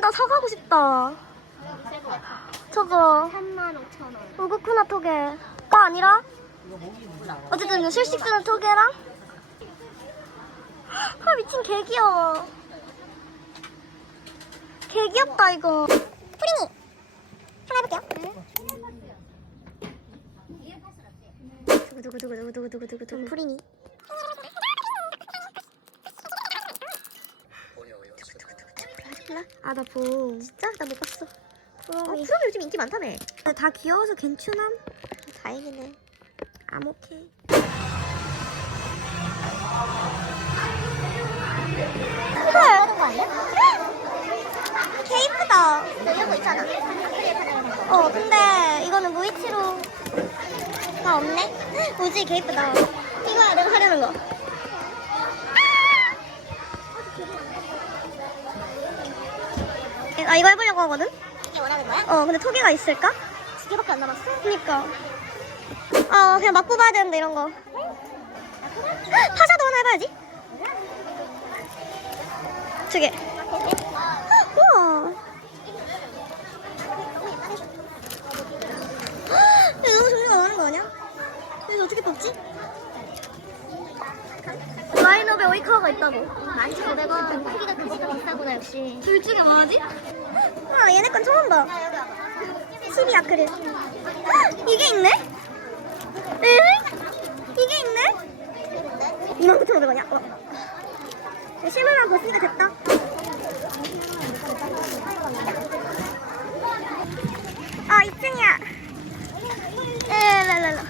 나 사가고 싶다. 저거 3만 5천 원. 우구쿠나 토게가 아니라 어쨌든 실식 쓰는 토게랑 아 미친 개 귀여워. 개 귀엽다 이거. 프리니 하나 해볼게요. 두구두구두구두구두구두구두구 프리니. 아 나 보. 진짜? 나 못 봤어. 어, 프로미. 프롬 요즘 인기 많다며. 근데 다 귀여워서 괜찮음. 다행이네. I'm okay. 헐. 하는 거 아니야? 개 이쁘다. 너 이런 거 있잖아. 어, 근데 이거는 무이치로가 없네? 우지 개 이쁘다. 이거야, 내가 하려는 거. 아, 이거 해보려고 하거든? 이게 원하는 거야? 어, 근데 토개가 있을까? 두 개밖에 안 남았어? 그니까. 아, 그냥 막 뽑아야 되는데, 이런 거. 파샤도 하나 해봐야지. 두 개. 우와. 너무 종류가 많은 거 아니야? 이거 어떻게 뽑지? 라인업에 오이카가 있다고. 11,500원. 크기가 크지가 비싸구나, 역시. 둘 중에 뭐 하지? 아, 얘네 건 처음 봐. 야, 여기 와봐. 12 아크릴. 이게 있네? 에? 이게 있네? 29,500원이야. 어. 실물만 벗으니까 됐다. 아, 2층이야. 에라라라.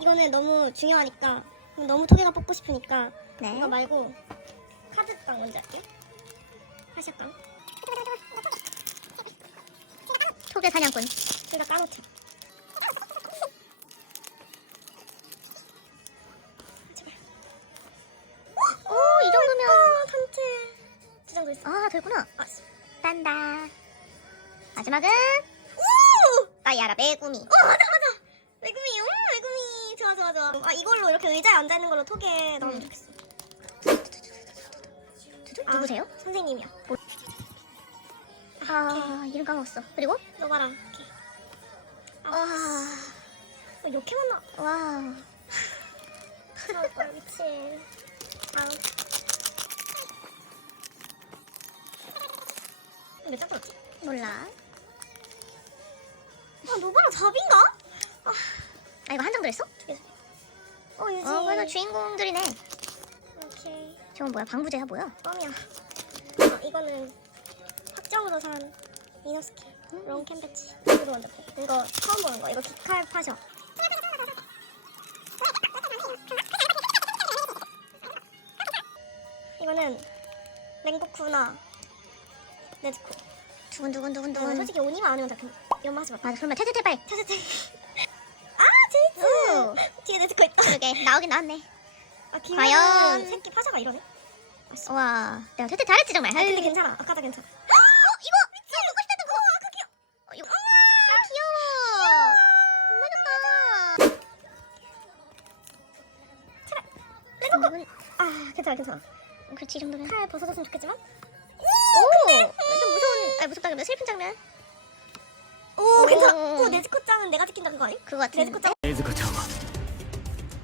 이거는 너무 중요하니까 너무 토개가 뽑고 싶으니까 네. 이거 말고 카드깡 먼저 할게요. 하샷깡. 토개 사냥꾼. 둘다 까놓자. 오, 이 정도면. 아, 단체. 두 정도 있어. 아, 됐구나. 아, 딴다. 마지막은 오! 빠야라 배구미. 어, 맞아, 아, 이걸로 이렇게 의자에 앉아 있는 걸로 토개 나오면 좋겠어. 아, 누구세요? 선생님이야. 아, 이름 까먹었어. 그리고 너 봐라. 이렇게. 아, 와, 어, 이렇게 많나? 와. 나올 거야, 미친. 몇장 들었지? 몰라. 아, 노바라 잡인가? 아, 이거 한장 들었어? 어, 유지. 어, 그래도 주인공들이네. 오케이. 저건 뭐야? 방부제야 뭐야? 껌이야. 아, 이거는 확정으로 산 이너스키. 롱 캠배치. 이거 먼저 봐. 이거 처음 보는 거. 이거 기칼 파셔. 이거는 랭고쿠나 네즈코. 두근두근두근두근. 솔직히 오니만 아니면 다 그냥 연마하지 마. 맞아, 그러면 테테테빨. 차차차. 아, 네즈코 있다. 그러게, 나오긴 나왔네. 아, 귀여운 과연? 새끼 파샤가 이러네. 와, 내가 테테 잘했지 정말. 아, 근데 괜찮아. 아까도 괜찮아. 어, 이거 나 먹고 싶다던 거. 아, 그 귀여워. 어, 이거. 아, 귀여워. 정말 좋다. 아, 괜찮아, 괜찮아. 이건 그렇지 이 정도면. 칼 벗어졌으면 좋겠지만. 오, 좀 무서운, 아 무섭다 그러면 슬픈 장면. 오, 오. 괜찮아. 오, 네즈코 짱은 내가 지킨다 그거 아니? 그거 같은. 네즈코 짱. 禰豆子ちゃんは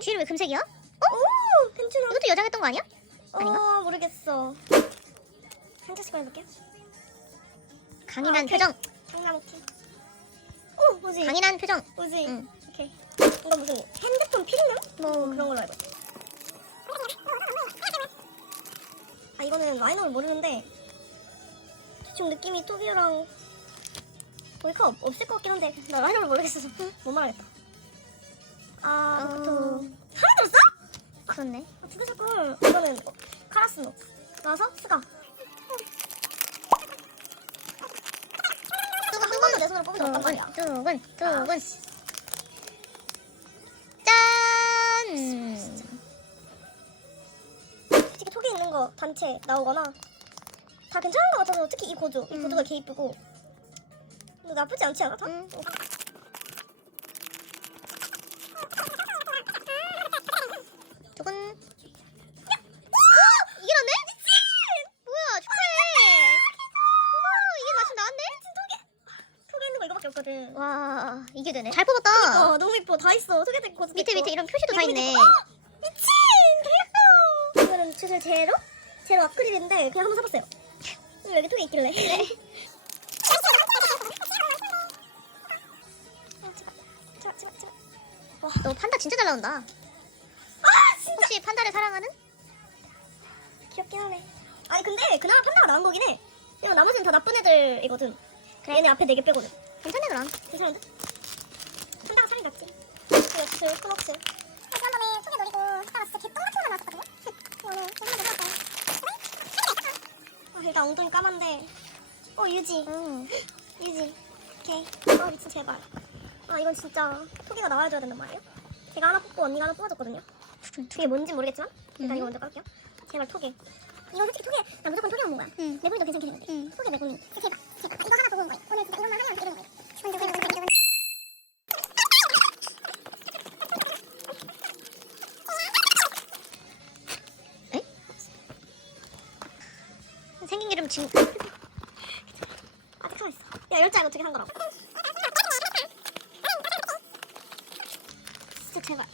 뒤를 왜 금색이야? 오, 괜찮아. 이것도 여장 했던 거 아니야? 아닌가? 어, 모르겠어. 한 잔씩 해볼게. 강인한 아, 오케이. 표정. 장난 오케이. 오, 뭐지? 강인한 표정. 뭐지? 응. 오케이. 이거 무슨 핸드폰 필름? 뭐 그런 걸로 알고 있어. 아 이거는 라이너를 모르는데 대충 느낌이 토비오랑 없, 없을 것 같긴 한데 나 라이너를 모르겠어서 못 말하겠다. 아, 어. 그것도 하나 들었어? 그렇네. 아, 두개 샀걸. 이거는 어, 카라스노. 나와서 스가. 이거 한 번도 내 손으로 뽑은 적 없단 말이야. 아, 두근, 두근. 짠! 솔직히 톡에 있는 거 단체 나오거나 다 괜찮은 것 같아서 특히 이 고조 이 음. 고조가 개 이쁘고 근데 나쁘지 않지 않아 다? 음. 어. 두근. 이겨놨네? 미친! 뭐야, 축하해! 우와, 이게 마침 나왔네? 톡에 없거든 와, 이게 되네. 잘 뽑았다. 어 너무 이뻐 다 있어 소개된 고조 밑에 밑에 이런 표시도 다 있네. 미친 개 예뻐 이거는 주술 제로? 제로 아크릴인데 그냥 한번 사봤어요 음, 여기 톡에 있길래 어, 제발. 제발, 제발, 제발. 너 판다 진짜 잘 나온다. 아 진짜 혹시 판다를 사랑하는? 귀엽긴 하네. 아니 근데 그나마 판다가 나은 거긴 해. 이거 나머지는 다 나쁜 애들이거든. 얘네 앞에 네 개 빼고는. 괜찮네, 그럼. 괜찮은데? 판다가 살이 낫지. 이거 주술 코너츠. 지난번에 소개 노리고 하다가 진짜 개똥 같은 거만 나왔었거든요? 오늘 정말 괜찮았어요. 아, 일단 엉덩이 까만데. 어 유지. 응. 유지. 오케이. 아 미친 제발. 아 이건 진짜 토기가 나와줘야 된단 말이에요? 제가 하나 뽑고 언니가 하나 뽑아줬거든요. 그게 뭔지 모르겠지만 일단 이거 먼저 깔게요. 제발 토기. 이거 솔직히 토기 나 무조건 토기만 본 거야. 응. 내분이도 괜찮긴 했는데. 응. 토기 내분이. 제발 제발 이거 하나 보고 온 거예요. 오늘 진짜 이것만 하면 이러는 거예요. 두근 두근 두근 두근. 생긴 게좀 진. 아직 하나 있어. 야 열자 이거 두개 산 거라고. 진짜 제발.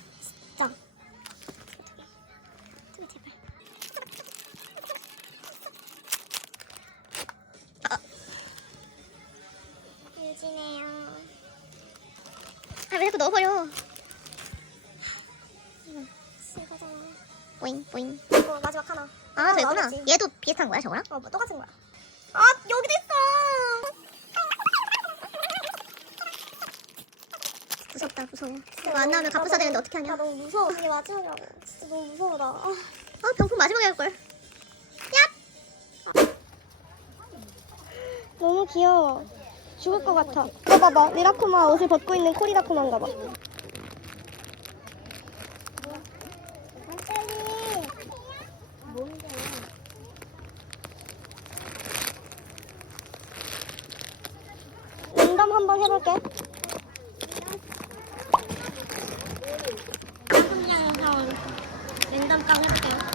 아, 왜 자꾸 넣어버려? 보잉, 보잉. 이거 마지막 하나. 아, 저 있구나. 나오겠지. 얘도 비슷한 거야, 저거랑? 어, 뭐 똑같은 거야. 아, 여기도 있어. 무섭다, 무서워. 이거 안 나오면 값부사 되는데 어떻게 나 하냐? 너무 무서워. 이게 마지막이라고. 진짜 너무 무서워 나. 아, 아, 병풍 마지막에 할걸. 너무 귀여워. 죽을 것 같아. 이거 봐봐. 리라쿠마 옷을 벗고 있는 코리라쿠마인가 봐. 랜덤 한번 해볼게. 랜덤 깡 해볼게요.